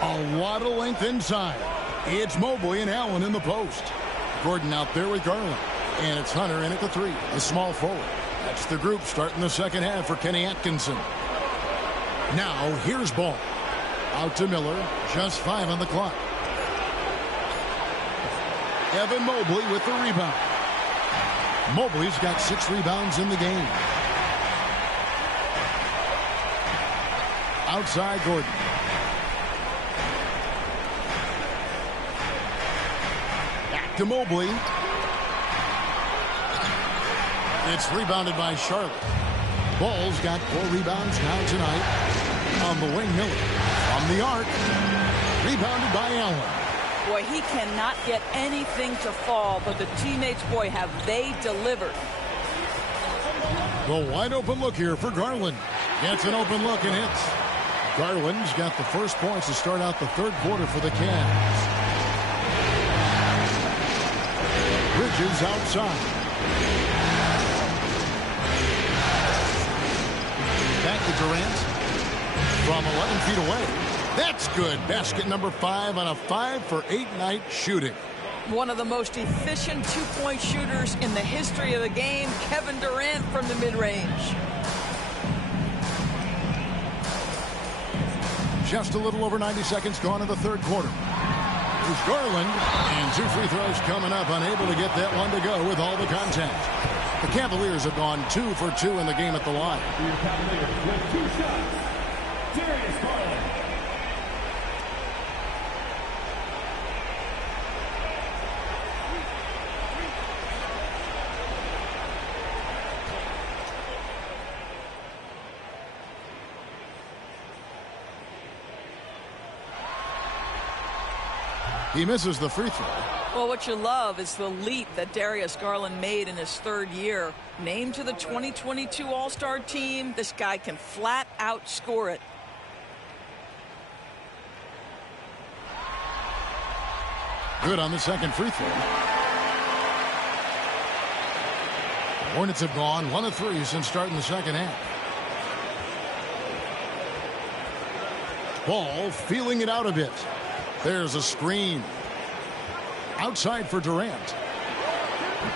A lot of length inside. It's Mobley and Allen in the post. Gordon out there with Garland. And it's Hunter in at the 3, the small forward. That's the group starting the second half for Kenny Atkinson. Now, here's Ball. Out to Miller. Just 5 on the clock. Evan Mobley with the rebound. Mobley's got 6 rebounds in the game. Outside Gordon. Back to Mobley. It's rebounded by Charlotte. Ball's got 4 rebounds now tonight. On the wing, Miller. From the arc. Rebounded by Allen. Boy, he cannot get anything to fall, but the teammates, boy, have they delivered. The wide open look here for Garland. Gets an open look and hits. Garland's got the first points to start out the third quarter for the Cavs. Bridges outside. Back to Durant. From 11 feet away. That's good. Basket number 5 on a 5-for-8 night shooting. One of the most efficient two-point shooters in the history of the game, Kevin Durant from the mid-range. Just a little over 90 seconds gone in the third quarter. Here's Garland. And 2 free throws coming up. Unable to get that one to go with all the contact. The Cavaliers have gone 2 for 2 in the game at the line. The Cavaliers with 2 shots. Darius Garland. He misses the free throw. Well, what you love is the leap that Darius Garland made in his 3rd year. Named to the 2022 All-Star team, this guy can flat out score it. Good on the second free throw. The Hornets have gone 1 of 3 since starting the second half. Ball feeling it out a bit. There's a screen. Outside for Durant.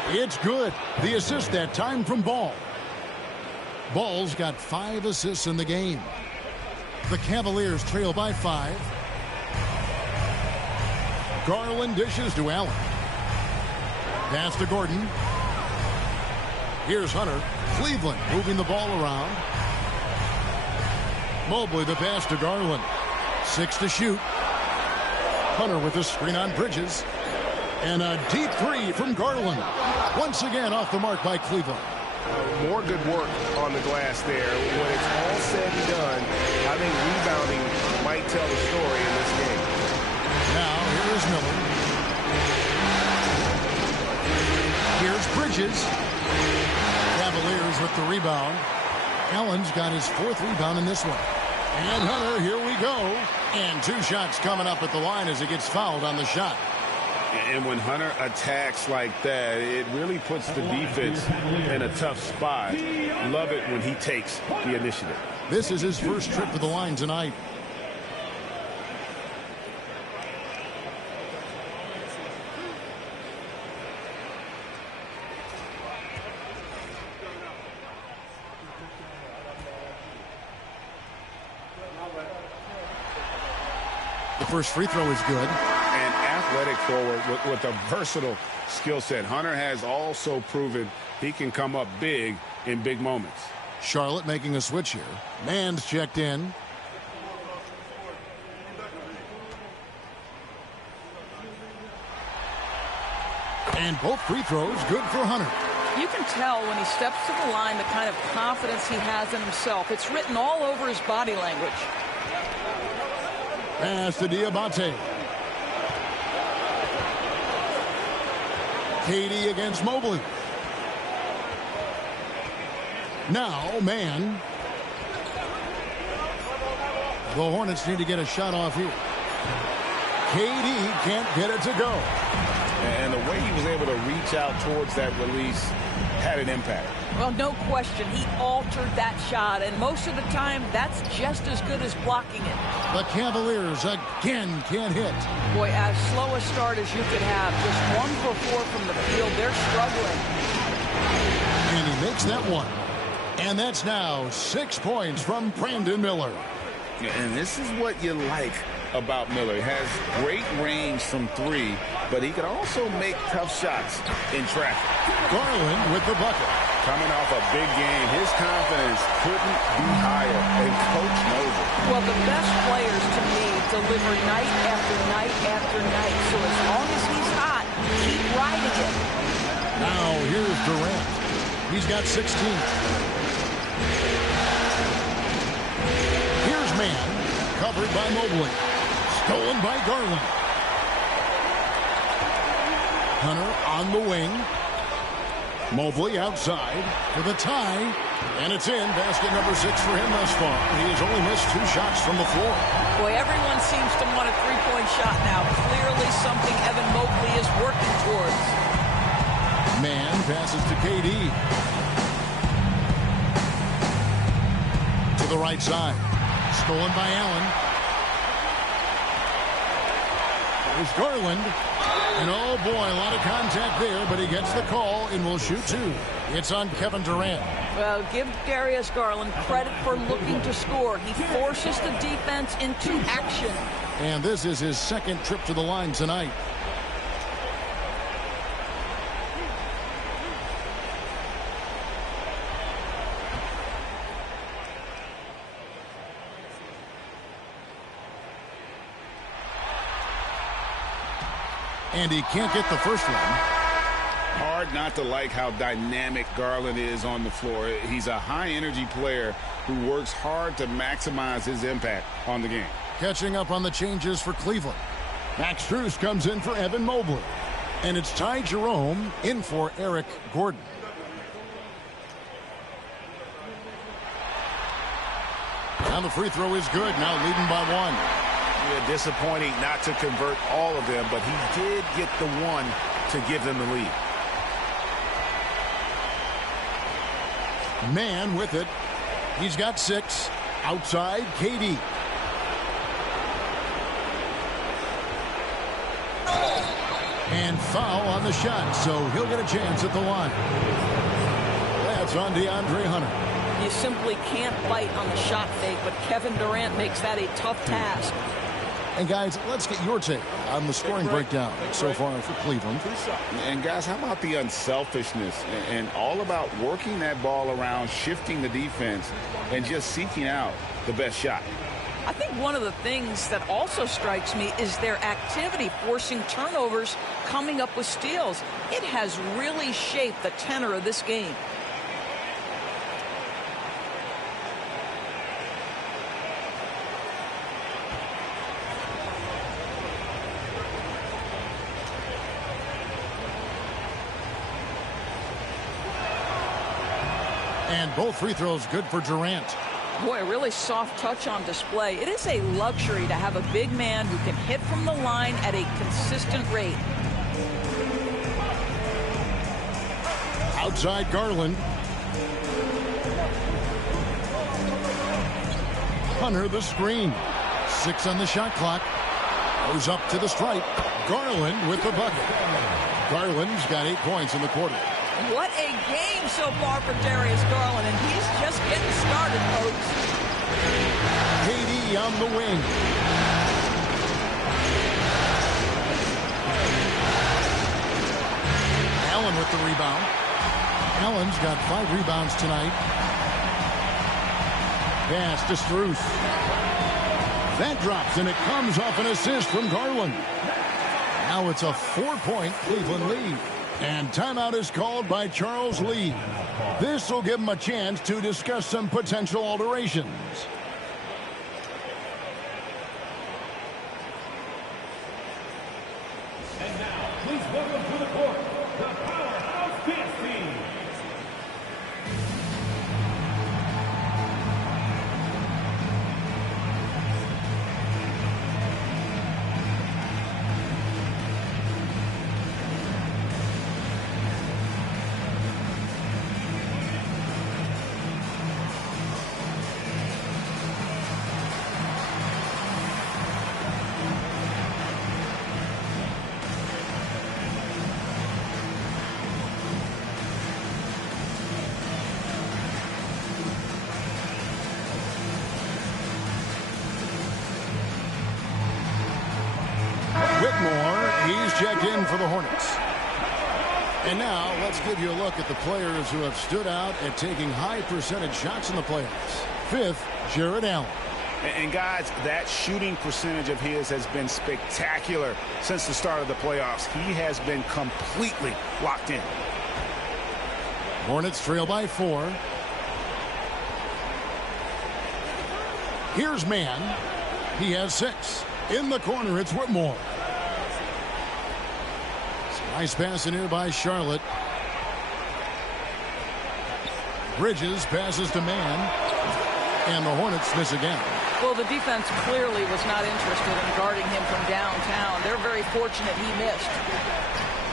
It's good. The assist that time from Ball. Ball's got 5 assists in the game. The Cavaliers trail by 5. Garland dishes to Allen. Pass to Gordon. Here's Hunter. Cleveland moving the ball around. Mobley the pass to Garland. 6 to shoot. Hunter with the screen on Bridges. And a deep 3 from Garland. Once again off the mark by Cleveland. More good work on the glass there. When it's all said and done, I think rebounding might tell the story in this game. Now here is Miller. Here's Bridges. Cavaliers with the rebound. Allen's got his 4th rebound in this one. And Hunter, here we go. And 2 shots coming up at the line as he gets fouled on the shot. And when Hunter attacks like that, it really puts the defense in a tough spot. Love it when he takes the initiative. This is his first trip to the line tonight. The first free throw is good. An athletic forward with a versatile skill set. Hunter has also proven he can come up big in big moments. Charlotte making a switch here. Mann's checked in. And both free throws good for Hunter. You can tell when he steps to the line the kind of confidence he has in himself. It's written all over his body language. Pass to Diabate. Katie against Mobley. Now, Mann. The Hornets need to get a shot off here. KD can't get it to go. And the way he was able to reach out towards that release had an impact. Well, no question. He altered that shot, and most of the time, that's just as good as blocking it. The Cavaliers again can't hit. Boy, as slow a start as you could have. Just 1 for 4 from the field. They're struggling. And he makes that one. And that's now 6 points from Brandon Miller. And this is what you like about Miller. He has great range from 3, but he can also make tough shots in traffic. Garland with the bucket. Coming off a big game, his confidence couldn't be higher, and Coach knows it. Well, the best players, to me, deliver night after night after night. So as long as he's hot, keep riding it. Now here's Durant. He's got 16. Here's Man, covered by Mobley. Stolen by Garland. Hunter on the wing. Mobley outside for the tie. And it's in. Basket number 6 for him thus far. He has only missed 2 shots from the floor. Boy, everyone seems to want a three-point shot now. Clearly something Evan Mobley is working towards. Man passes to KD. To the right side. Stolen by Allen. There's Garland. And oh boy, a lot of contact there, but he gets the call and will shoot 2. It's on Kevin Durant. Well, give Darius Garland credit for looking to score. He forces the defense into action. And this is his 2nd trip to the line tonight. And he can't get the first one. Hard not to like how dynamic Garland is on the floor. He's a high-energy player who works hard to maximize his impact on the game. Catching up on the changes for Cleveland. Max Strus comes in for Evan Mobley. And it's Ty Jerome in for Eric Gordon. Now the free throw is good. Now leading by 1. Yeah, disappointing not to convert all of them, but he did get the one to give them the lead. Man with it. He's got 6. Outside, KD. And foul on the shot, so he'll get a chance at the line. That's on DeAndre Hunter. You simply can't bite on the shot fake, but Kevin Durant makes that a tough task. And guys, let's get your take on the scoring breakdown so far for Cleveland. And guys, how about the unselfishness and all about working that ball around, shifting the defense, and just seeking out the best shot? I think one of the things that also strikes me is their activity, forcing turnovers, coming up with steals. It has really shaped the tenor of this game. And both free throws good for Durant. Boy, a really soft touch on display. It is a luxury to have a big man who can hit from the line at a consistent rate. Outside Garland. Hunter the screen. 6 on the shot clock. Goes up to the stripe. Garland with the bucket. Garland's got 8 points in the quarter. What a game so far for Darius Garland, and he's just getting started, folks. KD on the wing. Allen with the rebound. Allen's got 5 rebounds tonight. Pass to Strus. That drops, and it comes off an assist from Garland. Now it's a 4-point Cleveland lead. And timeout is called by Charles Lee. This will give him a chance to discuss some potential alterations. And now, please welcome to the court, the Powerhouse Dance Team. checked in for the Hornets. And now let's give you a look at the players who have stood out at taking high percentage shots in the playoffs. Fifth, Jared Allen. And guys, that shooting percentage of his has been spectacular since the start of the playoffs. He has been completely locked in. Hornets trail by 4. Here's Mann. He has 6. In the corner, it's Whitmore. Nice pass in here by Charlotte. Bridges passes to Mann. And the Hornets miss again. Well, the defense clearly was not interested in guarding him from downtown. They're very fortunate he missed.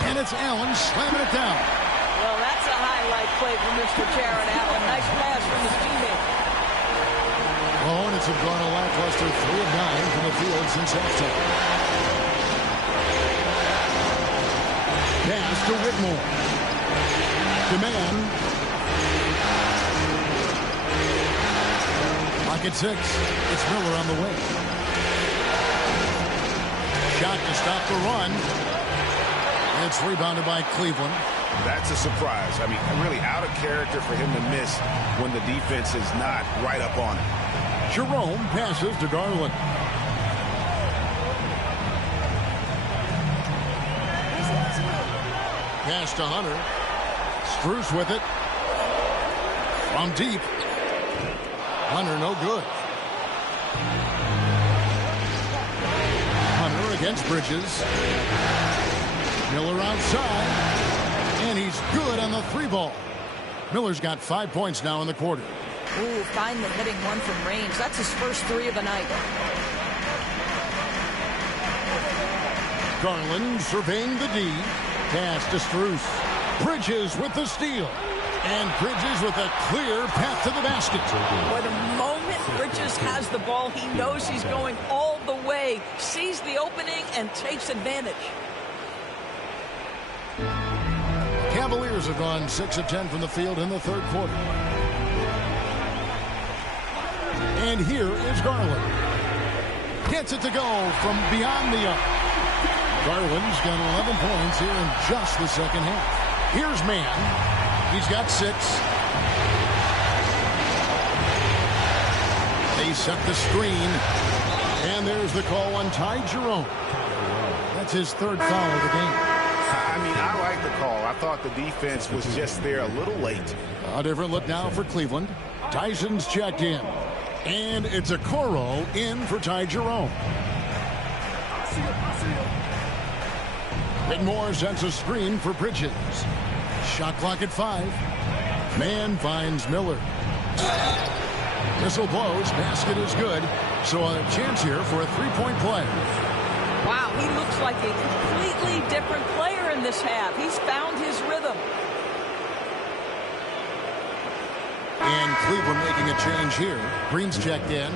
And it's Allen slamming it down. Well, that's a highlight play from Mr. Jared Allen. Nice pass from his teammate. The Hornets have gone a lackluster 3 of 9 from the field since halftime. Pass to Whitmore. To Mann. Clock at 6. It's Miller on the way. Shot to stop the run. It's rebounded by Cleveland. That's a surprise. I mean, really out of character for him to miss when the defense is not right up on him. Jerome passes to Garland. Pass to Hunter. Strus with it. From deep. Hunter no good. Hunter against Bridges. Miller outside. And he's good on the 3 ball. Miller's got 5 points now in the quarter. Ooh, finally hitting one from range. That's his first 3 of the night. Garland surveying the D. Pass to Strus. Bridges with the steal. And Bridges with a clear path to the basket. But the moment Bridges has the ball, he knows he's going all the way, sees the opening, and takes advantage. Cavaliers have gone 6 of 10 from the field in the 3rd quarter. And here is Garland. Gets it to go from beyond the arc. Garland's got 11 points here in just the 2nd half. Here's Mann. He's got 6. They set the screen. And there's the call on Ty Jerome. That's his 3rd foul of the game. I mean, I like the call. I thought the defense was just there a little late. A different look now for Cleveland. Tyson's checked in. And it's a Okoro in for Ty Jerome. Whitmore sends a screen for Bridges. Shot clock at 5. Mann finds Miller. Whistle blows. Basket is good. So a chance here for a 3-point play. Wow, he looks like a completely different player in this half. He's found his rhythm. And Cleveland making a change here. Green's checked in.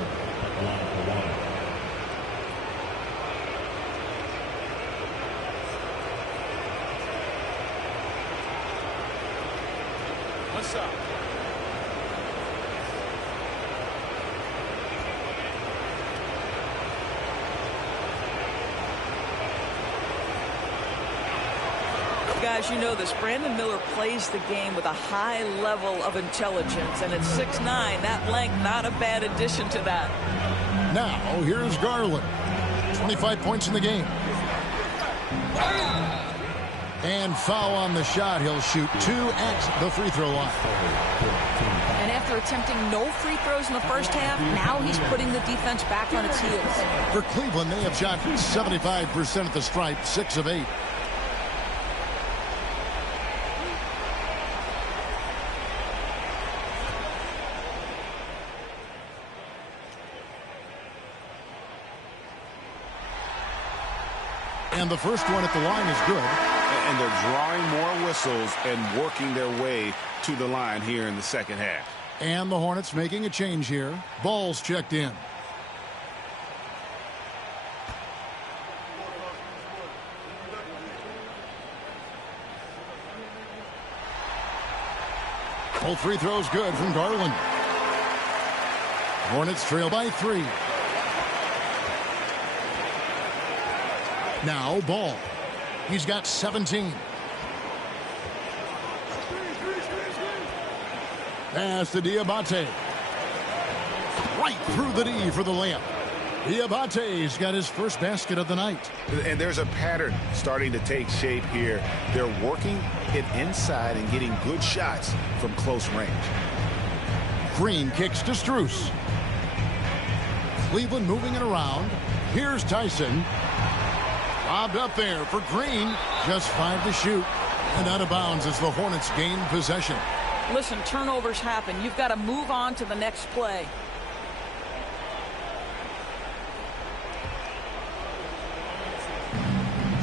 What's up? Guys, you know this. Brandon Miller plays the game with a high level of intelligence, and at 6'9", that length, not a bad addition to that. Now, here's Garland. 25 points in the game. And foul on the shot. He'll shoot 2 at the free throw line. And after attempting no free throws in the first half, now he's putting the defense back on its heels. For Cleveland, they have shot 75% at the stripe, 6 of 8. And the first one at the line is good. And they're drawing more whistles and working their way to the line here in the 2nd half. And the Hornets making a change here. Ball's checked in. Both free throws good from Garland. Hornets trail by 3. Now Ball. He's got 17. Pass to Diabate. Right through the D for the layup. Diabate's got his first basket of the night. And there's a pattern starting to take shape here. They're working it inside and getting good shots from close range. Green kicks to Strus. Cleveland moving it around. Here's Tyson. Bobbed up there for Green. Just 5 to shoot. And out of bounds as the Hornets gain possession. Listen, turnovers happen. You've got to move on to the next play.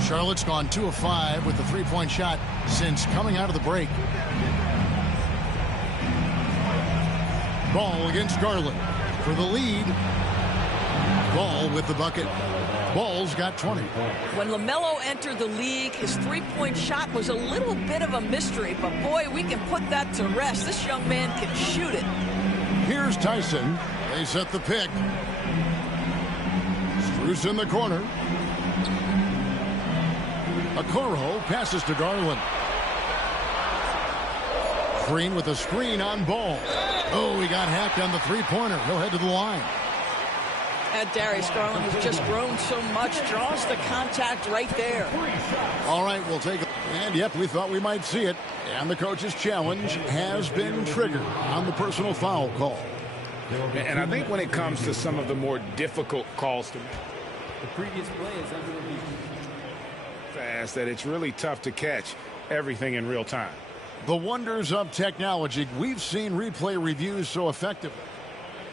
Charlotte's gone 2 of 5 with the three-point shot since coming out of the break. Ball against Garland for the lead. Ball with the bucket. Ball's got 20. When LaMelo entered the league, his three-point shot was a little bit of a mystery, but boy, we can put that to rest. This young man can shoot it. Here's Tyson. They set the pick. Strus in the corner. Okoro passes to Garland. Green with a screen on Ball. Oh, he got hacked on the three-pointer. He'll head to the line. And Darius Garland has just grown so much, draws the contact right there. All right, we'll take it. And, yep, we thought we might see it. And the coach's challenge has been triggered on the personal foul call. And I think when it comes to some of the more difficult calls to make, The previous play is under review. fast that it's really tough to catch everything in real time. The wonders of technology. We've seen replay reviews so effective.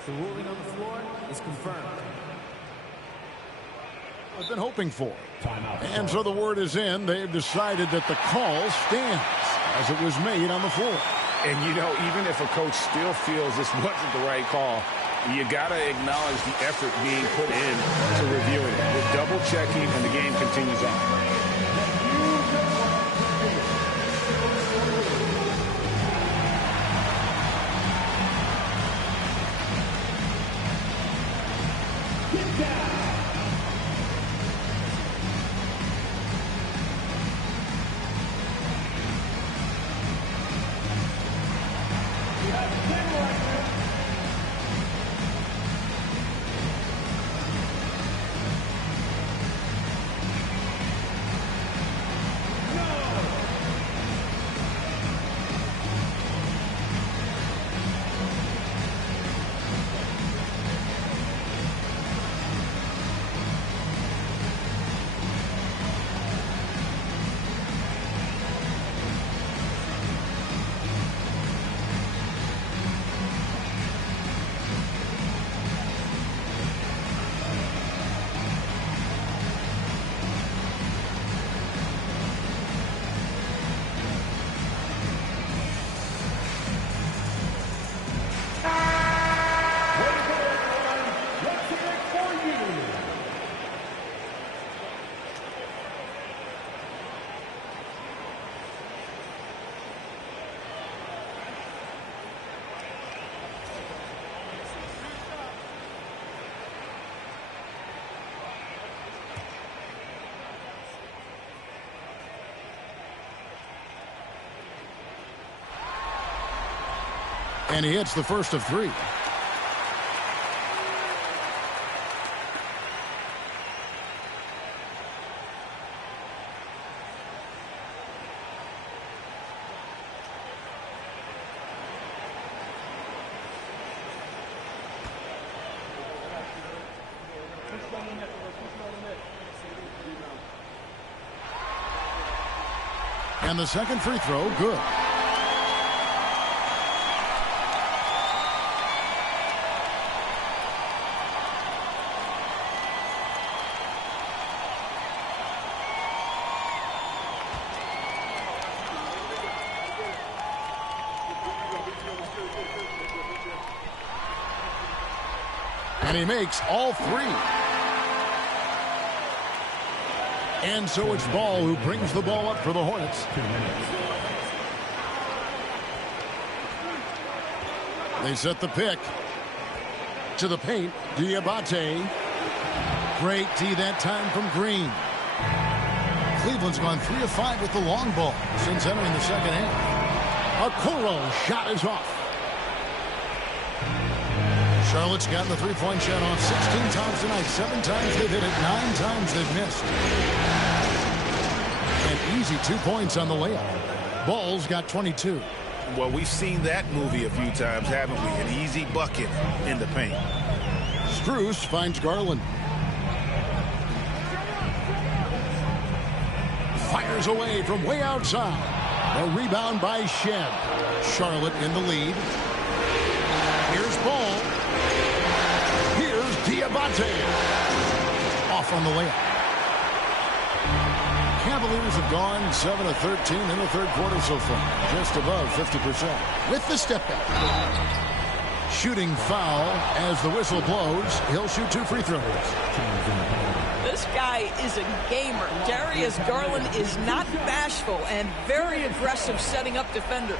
The ruling on the floor is confirmed. I've been hoping for. Timeout. And so the word is in. They've decided that the call stands as it was made on the floor. And, you know, even if a coach still feels this wasn't the right call, you got to acknowledge the effort being put in to reviewing it. With double checking, and the game continues on. And he hits the first of 3. And the second free throw, good. And he makes all 3. And so it's Ball who brings the ball up for the Hornets. 2 minutes. They set the pick. To the paint, Diabate. Great D that time from Green. Cleveland's gone 3 of 5 with the long ball since entering the second half. Okoro shot is off. Charlotte's gotten the three-point shot off 16 times tonight. 7 times they've hit it, 9 times they've missed. An easy 2 points on the layup. Ball's got 22. Well, we've seen that movie a few times, haven't we? An easy bucket in the paint. Strus finds Garland. Fires away from way outside. A rebound by Shed. Charlotte in the lead. Here's Ball. Here's Diabate. Off on the layup. Cavaliers have gone 7 of 13 in the third quarter so far. Just above 50%. With the step back. Shooting foul as the whistle blows. He'll shoot 2 free throws. This guy is a gamer. Darius Garland is not bashful and very aggressive setting up defenders.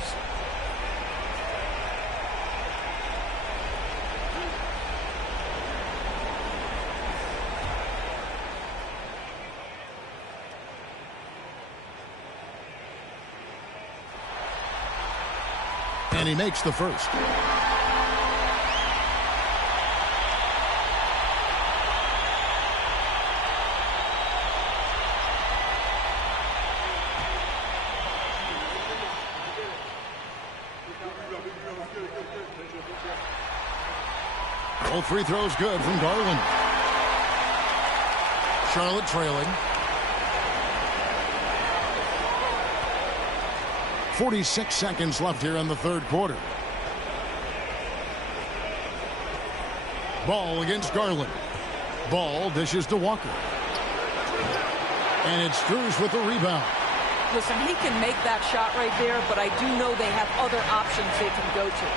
And he makes the first. Both free throws good from Garland. Charlotte trailing. 46 seconds left here in the third quarter. Ball against Garland. Ball dishes to Walker. And it's Strus with the rebound. Listen, he can make that shot right there, but I do know they have other options they can go to.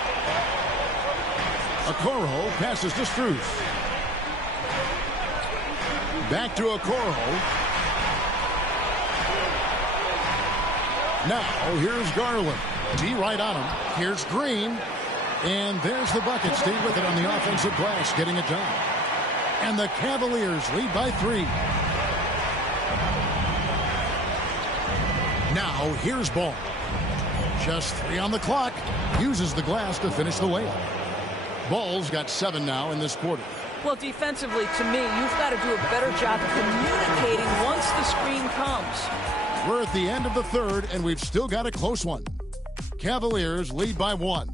Okoro passes to Strus. Back to Okoro. Now, here's Garland. D right on him. Here's Green. And there's the bucket. Stay with it on the offensive glass, getting it done. And the Cavaliers lead by 3. Now, here's Ball. Just 3 on the clock. Uses the glass to finish the layup. Ball's got 7 now in this quarter. Well, defensively, to me, you've got to do a better job communicating once the screen comes. We're at the end of the third, and we've still got a close one. Cavaliers lead by 1.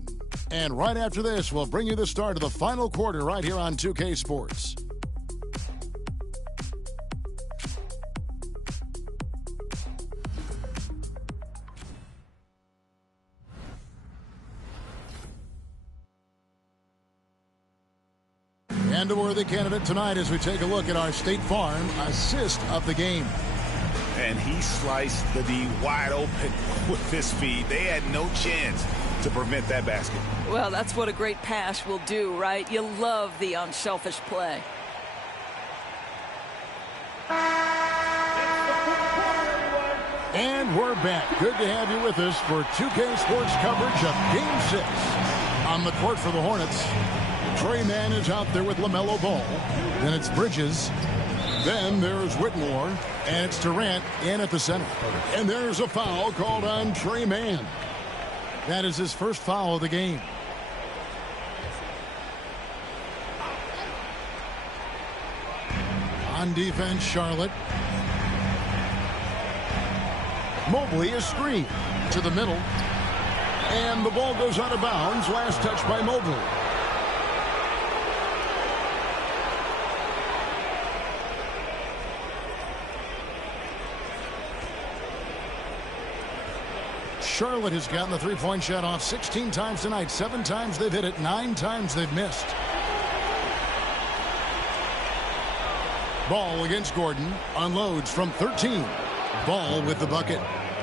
And right after this, we'll bring you the start of the final quarter right here on 2K Sports. And a worthy candidate tonight as we take a look at our State Farm assist of the game. And he sliced the D wide open with his speed. They had no chance to prevent that basket. Well, that's what a great pass will do, right? You love the unselfish play. And we're back. Good to have you with us for 2K Sports coverage of Game 6. On the court for the Hornets, Trey Mann is out there with LaMelo Ball. Then it's Bridges. Then there's Whitmore. And it's Durant in at the center. And there's a foul called on Trey Mann. That is his first foul of the game. On defense, Charlotte. Mobley is screened to the middle. And the ball goes out of bounds. Last touch by Mobley. Charlotte has gotten the three-point shot off 16 times tonight. 7 times they've hit it. 9 times they've missed. Ball against Gordon. Unloads from 13. Ball with the bucket.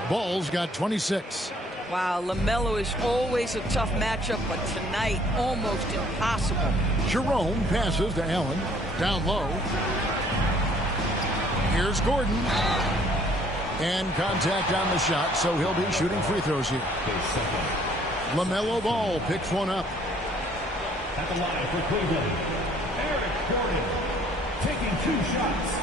Ball's got 26. Wow, LaMelo is always a tough matchup, but tonight almost impossible. Jerome passes to Allen. Down low. Here's Gordon. And contact on the shot, so he'll be shooting free throws here. LaMelo Ball picks one up. At the line for Cleveland, Eric Gordon taking 2 shots.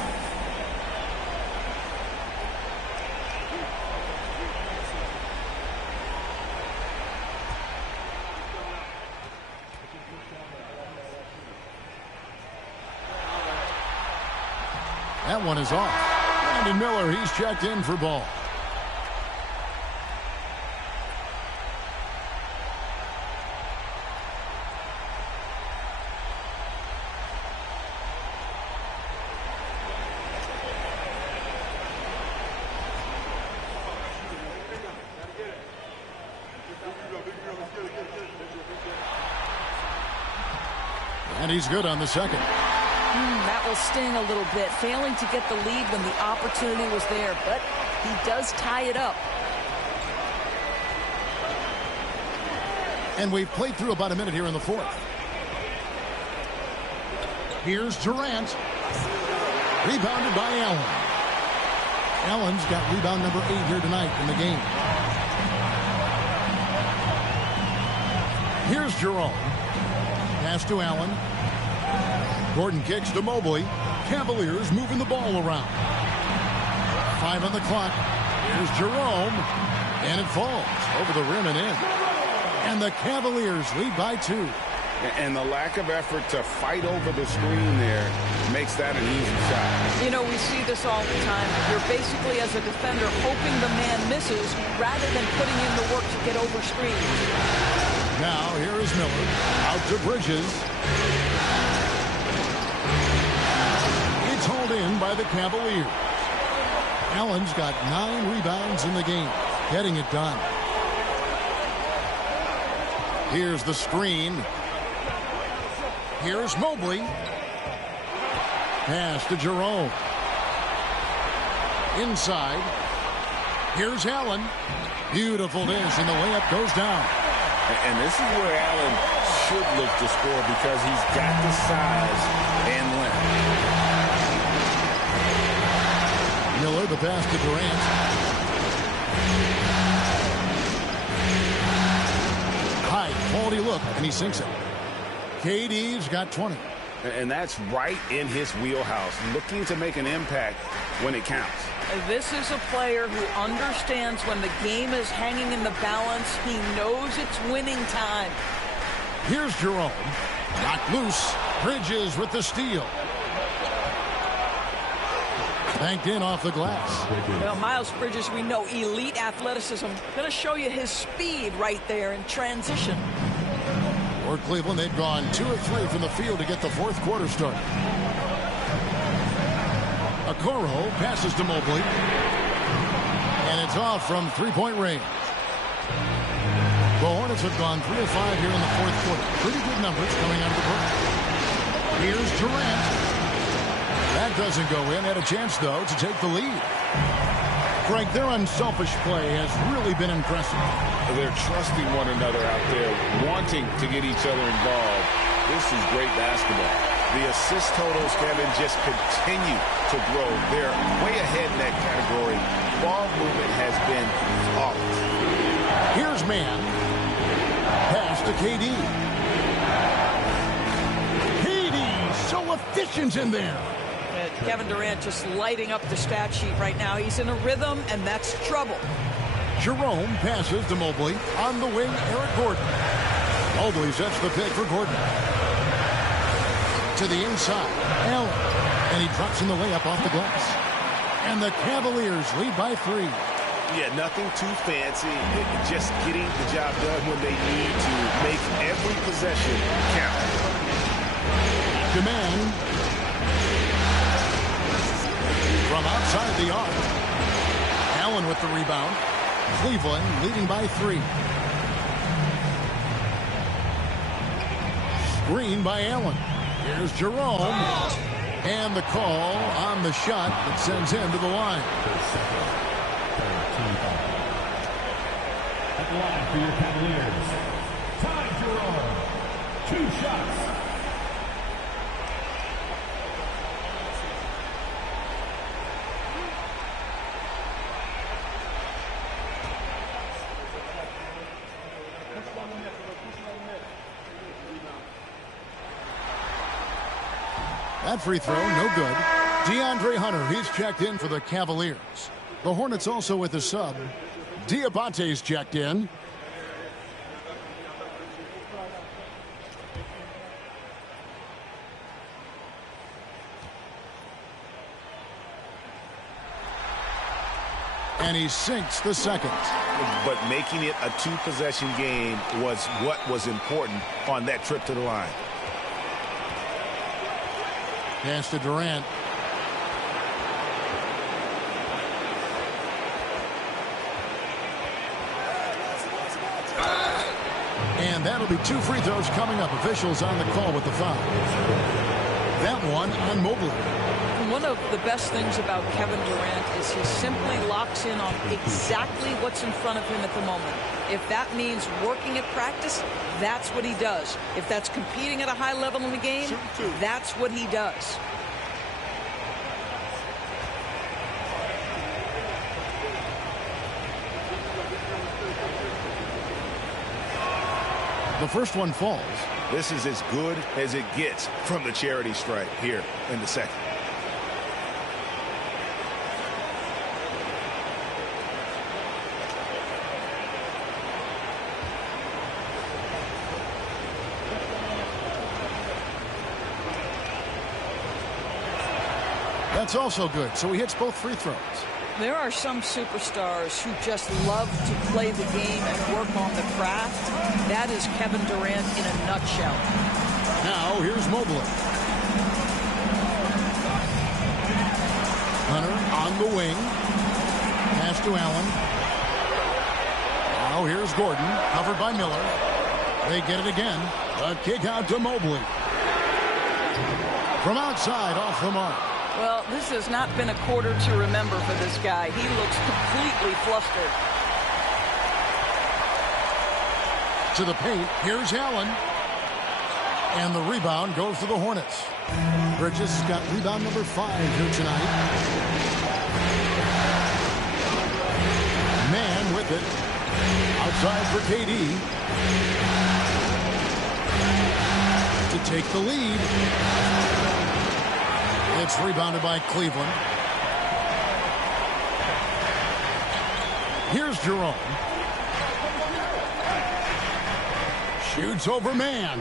That one is off. Brandon Miller, he's checked in for ball. And he's good on the second. That will sting a little bit, failing to get the lead when the opportunity was there, but he does tie it up. And we've played through about a minute here in the fourth. Here's Durant. Rebounded by Allen. Allen's got rebound number 8 here tonight in the game. Here's Jerome. Pass to Allen. Gordon kicks to Mobley. Cavaliers moving the ball around. 5 on the clock. Here's Jerome. And it falls over the rim and in. And the Cavaliers lead by 2. And the lack of effort to fight over the screen there makes that an easy shot. You know, we see this all the time. You're basically, as a defender, hoping the man misses rather than putting in the work to get over screens. Now, here is Miller. Out to Bridges. It's hauled in by the Cavaliers. Allen's got 9 rebounds in the game, getting it done. Here's the screen. Here's Mobley. Pass to Jerome. Inside. Here's Allen. Beautiful dish, and the layup goes down. And this is where Allen should look to score because he's got the size and length. Miller, the pass to Durant. High quality look, and he sinks it. KD's got 20. And that's right in his wheelhouse, looking to make an impact when it counts. This is a player who understands when the game is hanging in the balance. He knows it's winning time. Here's Jerome. Knocked loose. Bridges with the steal. Banked in off the glass. Well, Miles Bridges, we know, elite athleticism. Going to show you his speed right there in transition. For Cleveland, they've gone 2 of 3 from the field to get the fourth quarter started. Okoro passes to Mobley. And it's off from three-point range. The Hornets have gone 3 of 5 here in the fourth quarter. Pretty good numbers coming out of the break. Here's Durant. That doesn't go in. Had a chance, though, to take the lead. Frank, their unselfish play has really been impressive. They're trusting one another out there, wanting to get each other involved. This is great basketball. The assist totals, Kevin, just continue to grow. They're way ahead in that category. Ball movement has been flawless. Here's Mann. Pass to KD. KD, so efficient in there. Kevin Durant just lighting up the stat sheet right now. He's in a rhythm, and that's trouble. Jerome passes to Mobley. On the wing, Eric Gordon. Mobley sets the pick for Gordon. To the inside, Allen. And he drops in the layup off the glass. And the Cavaliers lead by 3. Yeah, nothing too fancy. Just getting the job done when they need to. Make every possession count. Demand. From outside the arc. Allen with the rebound. Cleveland leading by 3. Screen by Allen. Here's Jerome. And the call on the shot that sends him to the line. At the line for your Cavaliers, Ty Jerome. 2 shots. That free throw, no good. DeAndre Hunter, he's checked in for the Cavaliers. The Hornets also with the sub. Diabate's checked in. And he sinks the second. But making it a two-possession game was what was important on that trip to the line. Pass to Durant. And that'll be 2 free throws coming up. Officials on the call with the foul. That one on Mobley. One of the best things about Kevin Durant is he simply locks in on exactly what's in front of him at the moment. If that means working at practice, that's what he does. If that's competing at a high level in the game, that's what he does. The first one falls. This is as good as it gets from the charity stripe here in the second. That's also good. So he hits both free throws. There are some superstars who just love to play the game and work on the craft. That is Kevin Durant in a nutshell. Now here's Mobley. Hunter on the wing. Pass to Allen. Now here's Gordon, covered by Miller. They get it again. A kick out to Mobley. From outside, off the mark. Well, this has not been a quarter to remember for this guy. He looks completely flustered. To the paint, here's Allen. And the rebound goes to the Hornets. Bridges got rebound number 5 here tonight. Man with it. Outside for KD. To take the lead. It's rebounded by Cleveland. Here's Jerome. Shoots over man.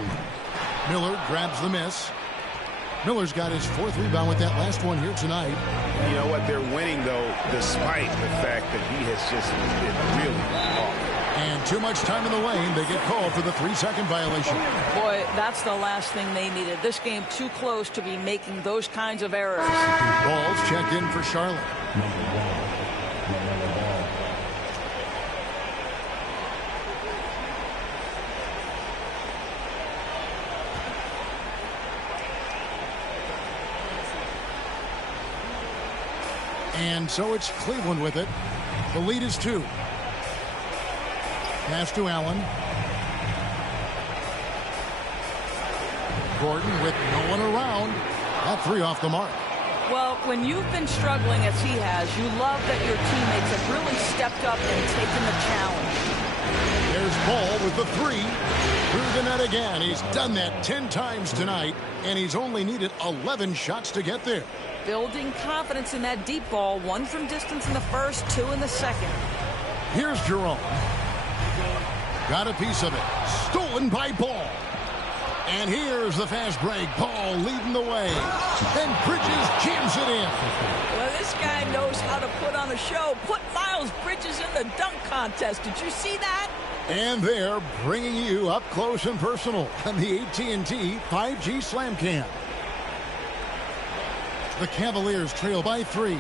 Miller grabs the miss. Miller's got his 4th rebound with that last one here tonight. You know what? They're winning, though, despite the fact that he has just been really off. And too much time in the lane. They get called for the 3-second violation. Boy, that's the last thing they needed. This game too close to be making those kinds of errors. Balls checked in for Charlotte. And so it's Cleveland with it. The lead is 2. Pass to Allen. Gordon with no one around. That 3 off the mark. Well, when you've been struggling as he has, you love that your teammates have really stepped up and taken the challenge. There's Ball with the 3. Through the net again. He's done that 10 times tonight, and he's only needed 11 shots to get there. Building confidence in that deep ball. 1 from distance in the first, 2 in the second. Here's Jerome. Got a piece of it. Stolen by Ball. And here's the fast break. Ball leading the way. And Bridges jams it in. Well, this guy knows how to put on a show. Put Miles Bridges in the dunk contest. Did you see that? And they're bringing you up close and personal on the AT&T 5G Slam Cam. The Cavaliers trail by 3.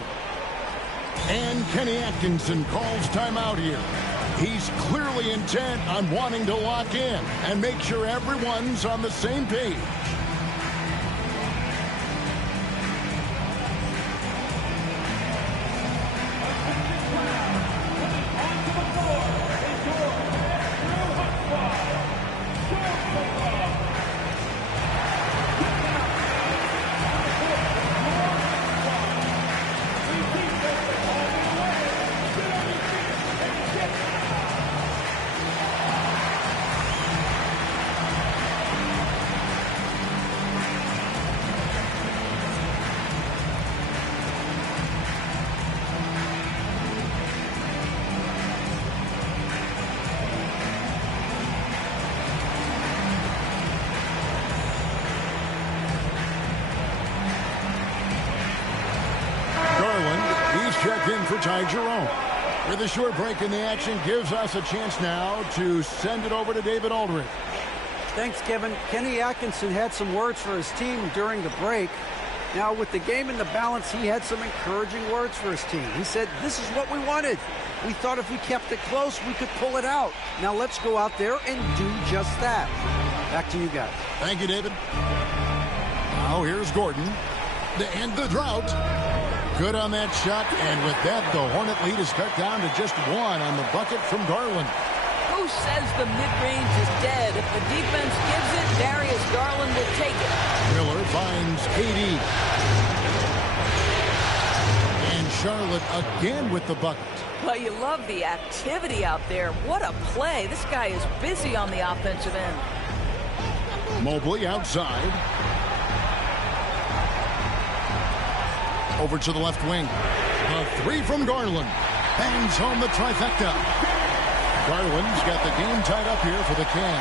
And Kenny Atkinson calls timeout here. He's clearly intent on wanting to lock in and make sure everyone's on the same page. Checked in for Ty Jerome. With a short break in the action, gives us a chance now to send it over to David Aldridge. Thanks, Kevin. Kenny Atkinson had some words for his team during the break. Now, with the game in the balance, he had some encouraging words for his team. He said, this is what we wanted. We thought if we kept it close, we could pull it out. Now let's go out there and do just that. Back to you guys. Thank you, David. Now here's Gordon to end the drought. Good on that shot, and with that, the Hornet lead is cut down to just one on the bucket from Garland. Who says the mid-range is dead? If the defense gives it, Darius Garland will take it. Miller finds KD. And Charlotte again with the bucket. Well, you love the activity out there. What a play. This guy is busy on the offensive end. Mobley outside. Over to the left wing. A three from Garland. Bangs home the trifecta. Garland's got the game tied up here for the Cavs.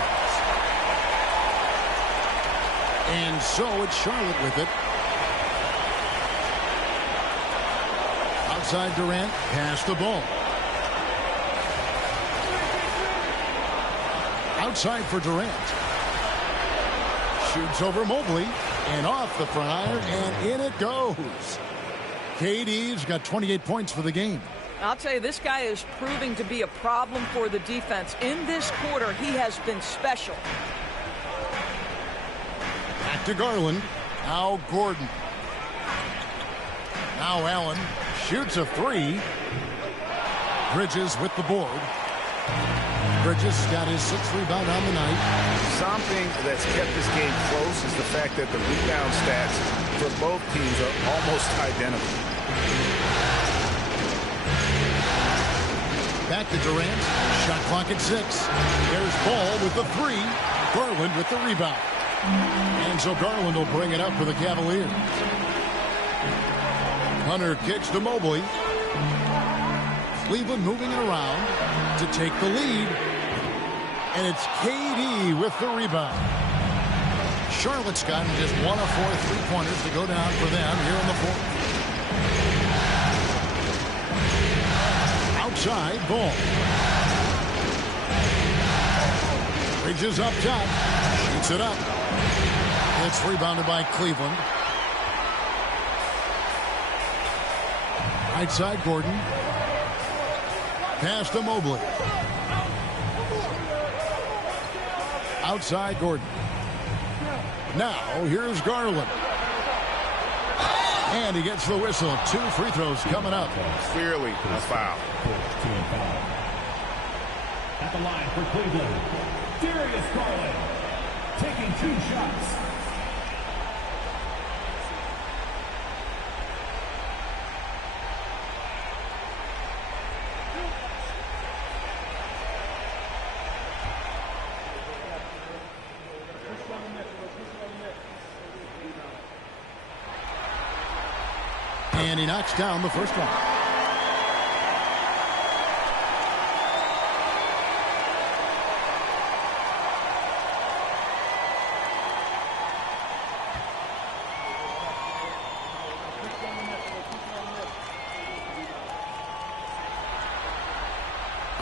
And so it's Charlotte with it. Outside Durant, pass the ball. Outside for Durant. Shoots over Mobley. And off the front iron, and in it goes. KD's got 28 points for the game. I'll tell you, this guy is proving to be a problem for the defense. In this quarter, he has been special. Back to Garland. Now Gordon. Now Allen shoots a three. Bridges with the board. Bridges got his sixth rebound on the night. Something that's kept this game close is the fact that the rebound stats for both teams are almost identical. Back to Durant. Shot clock at 6. There's Ball with the three. Garland with the rebound. And so Garland will bring it up for the Cavaliers. Hunter kicks to Mobley. Cleveland moving it around to take the lead. And it's KD with the rebound. Charlotte's gotten just one of 4 3-pointers to go down for them here in the fourth. Outside, Ball. Bridges up top. Shoots it up. It's rebounded by Cleveland. Right side, Gordon. Pass to Mobley. Outside, Gordon. Now, here's Garland. And he gets the whistle. 2 free throws coming up. Clearly a foul. At the line for Cleveland, Darius Garland taking 2 shots. And he knocks down the first one.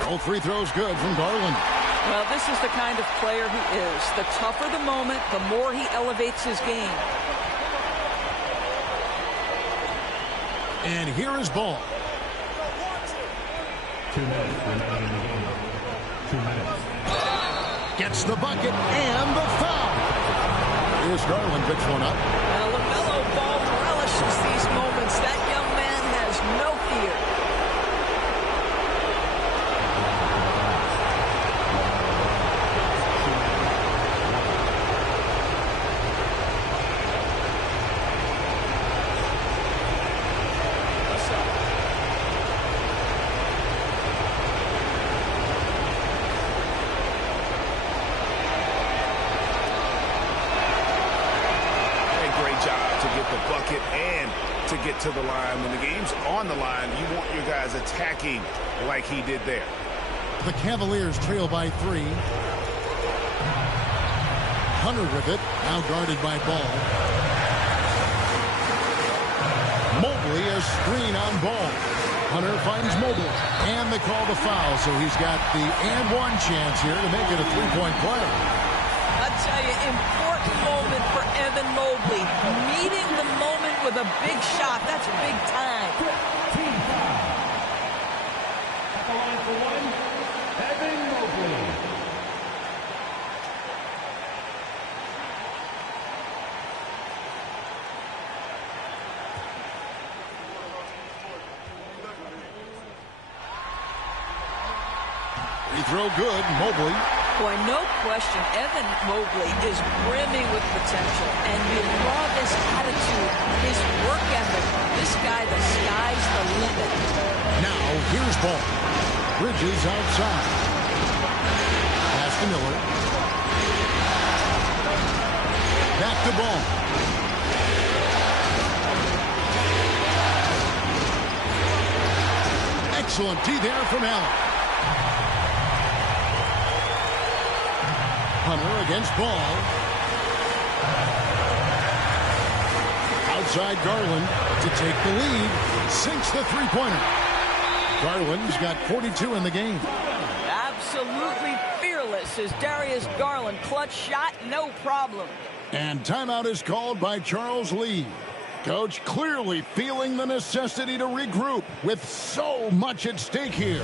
All free throws good from Garland. Well, this is the kind of player he is. The tougher the moment, the more he elevates his game. And here is Ball. 2 minutes remaining in the game. 2 minutes. Gets the bucket and the foul. Here's Garland, picks one up. And LaMelo Ball relishes these moments. That young man has no fear. To the line. When the game's on the line, you want your guys attacking like he did there. The Cavaliers trail by 3. Hunter with it, now guarded by Ball. Mobley a screen on Ball. Hunter finds Mobley, and they call the foul, so he's got the and one chance here to make it a three-point play. I tell you, important moment for Evan Mobley. Meeting the moment with a big shot. That's big time. Team foul. At the line for one, Evan Mobley. Free throw good, Mobley. Boy, no question, Evan Mobley is brimming with potential, and you love his attitude, his work ethic. This guy, the sky's the limit. Now, here's ball. Bridges outside. Pass to Miller. Back to ball. Excellent D there from Allen. Hunter against Ball. Outside Garland to take the lead. Sinks the three-pointer. Garland's got 42 in the game. Absolutely fearless is Darius Garland. Clutch shot, no problem. And timeout is called by Charles Lee. Coach clearly feeling the necessity to regroup with so much at stake here.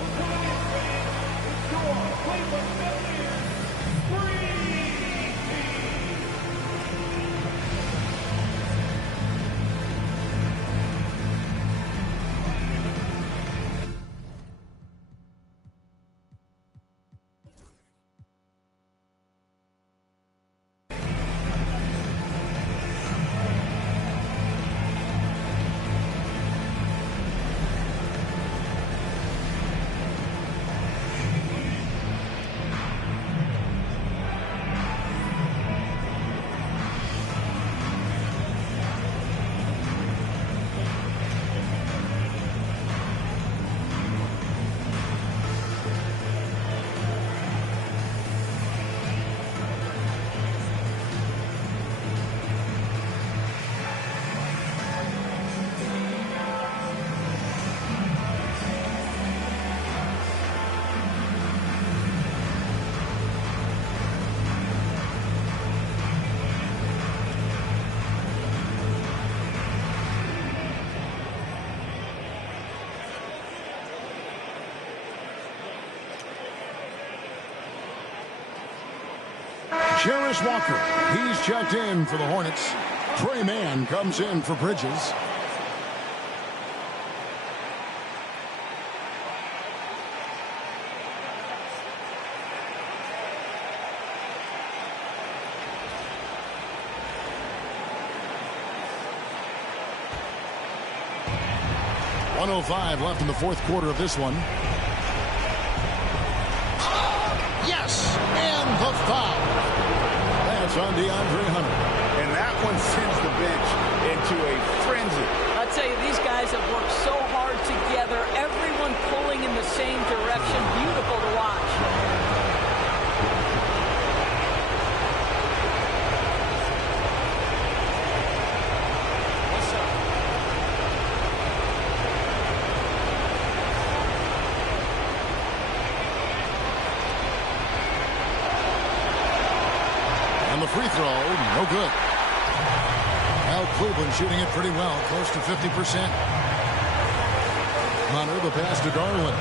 Jarris Walker, he's checked in for the Hornets. Trey Mann comes in for Bridges. .105 left in the fourth quarter of this one. Yes, and the foul. That's on DeAndre Hunter. And that one sends the bench into a frenzy. I tell you, these guys have worked so hard together. Everyone pulling in the same direction. Beautiful to watch. Free throw, no good. Now Cleveland shooting it pretty well, close to 50%. Hunter, the pass to Garland.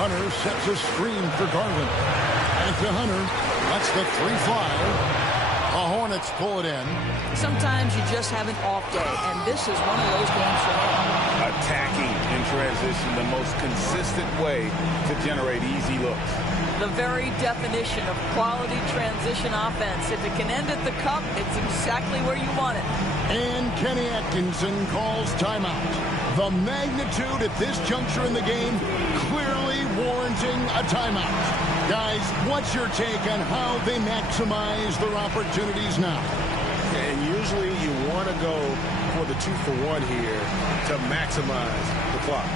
Hunter sets a screen for Garland. And to Hunter, that's the three fly. The Hornets pull it in. Sometimes you just have an off day, and this is one of those games for them. Attacking in transition, the most consistent way to generate easy looks. The very definition of quality transition offense. If it can end at the cup, it's exactly where you want it. And Kenny Atkinson calls timeout. The magnitude at this juncture in the game clearly warranting a timeout. Guys, what's your take on how they maximize their opportunities now? And usually you want to go for the 2-for-1 here to maximize the clock.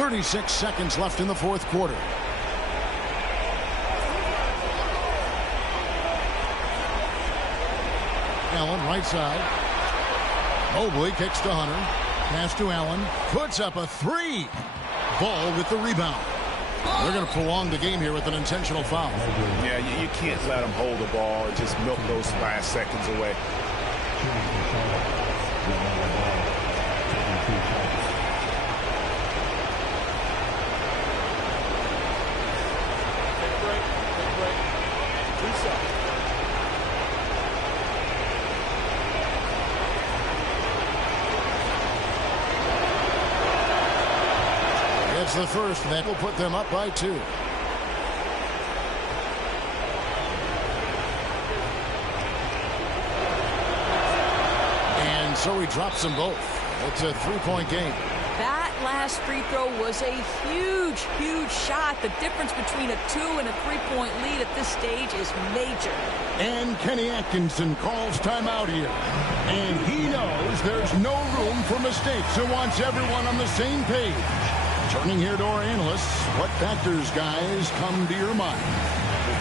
36 seconds left in the fourth quarter. Allen right side. Mobley kicks to Hunter. Pass to Allen. Puts up a three. Ball with the rebound. They're going to prolong the game here with an intentional foul. Yeah, you can't let them hold the ball and just milk those last seconds away. It's the first, and that will put them up by 2. And so he drops them both. It's a 3-point game. That last free throw was a huge, huge shot. The difference between a 2 and a 3-point lead at this stage is major. And Kenny Atkinson calls timeout here. And he knows there's no room for mistakes and wants everyone on the same page. Turning here to our analysts, what factors, guys, come to your mind?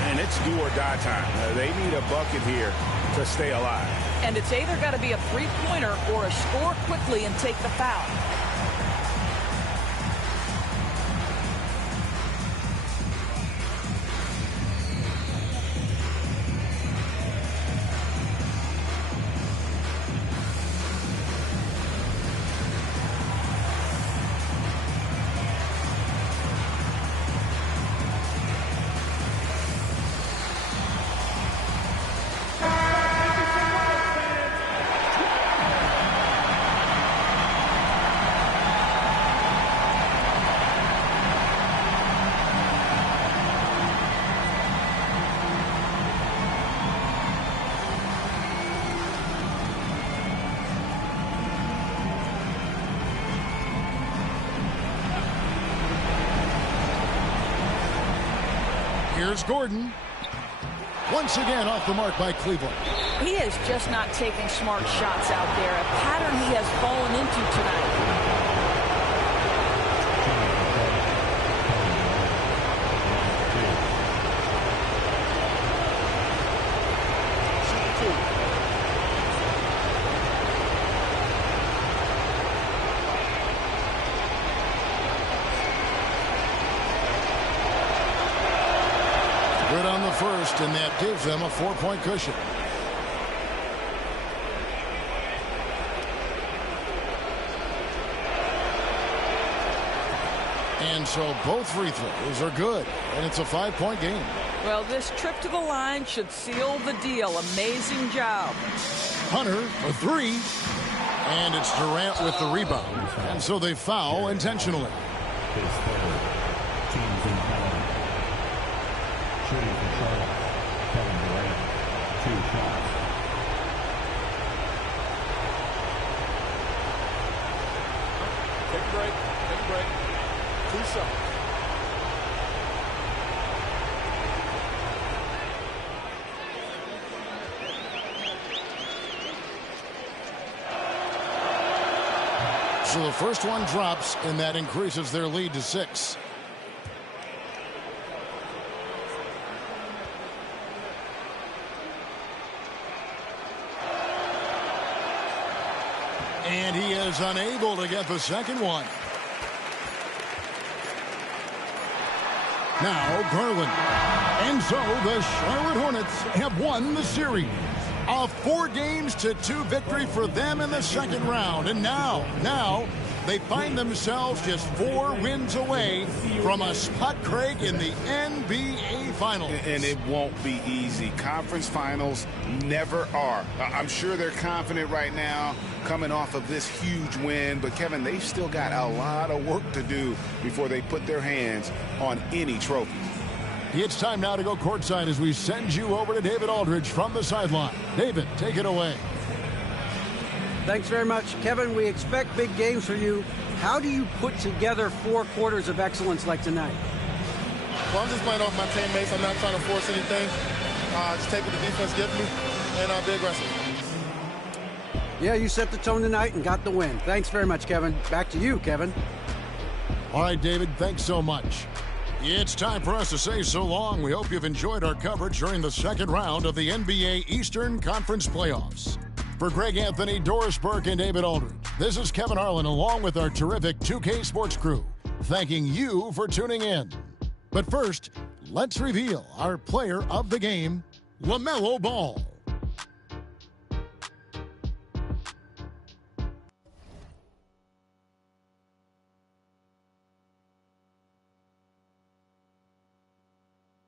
And it's do or die time. They need a bucket here to stay alive. And it's either got to be a three-pointer or a score quickly and take the foul. Here's Gordon. Once again off the mark by Cleveland. He is just not taking smart shots out there. A pattern he has fallen into tonight. Good on the first, and that gives them a 4-point cushion. And so both free throws are good, and it's a 5-point game. Well, this trip to the line should seal the deal. Amazing job. Hunter for 3, and it's Durant with the rebound. And so they foul intentionally. Teams in penalty. Shooting for Charlotte, Kevin Durant, 2 shots. Take a break. 2 shots. So the first one drops, and that increases their lead to 6. And he is unable to get the second one. Now Garland. And so the Charlotte Hornets have won the series. A 4-2 victory for them in the second round. And now they find themselves just 4 wins away from a spot, Craig, in the NBA Finals. And it won't be easy. Conference finals never are. I'm sure they're confident right now coming off of this huge win. But, Kevin, they've still got a lot of work to do before they put their hands on any trophy. It's time now to go courtside as we send you over to David Aldridge from the sideline. David, take it away. Thanks very much, Kevin. We expect big games from you. How do you put together 4 quarters of excellence like tonight? Well, I'm just playing off my teammates. I'm not trying to force anything. Just take what the defense gives me and be aggressive. Yeah, you set the tone tonight and got the win. Thanks very much, Kevin. Back to you, Kevin. All right, David, thanks so much. It's time for us to say so long. We hope you've enjoyed our coverage during the second round of the NBA Eastern Conference Playoffs. For Greg Anthony, Doris Burke, and David Aldridge, this is Kevin Harlan along with our terrific 2K Sports crew, thanking you for tuning in. But first, let's reveal our player of the game, LaMelo Ball.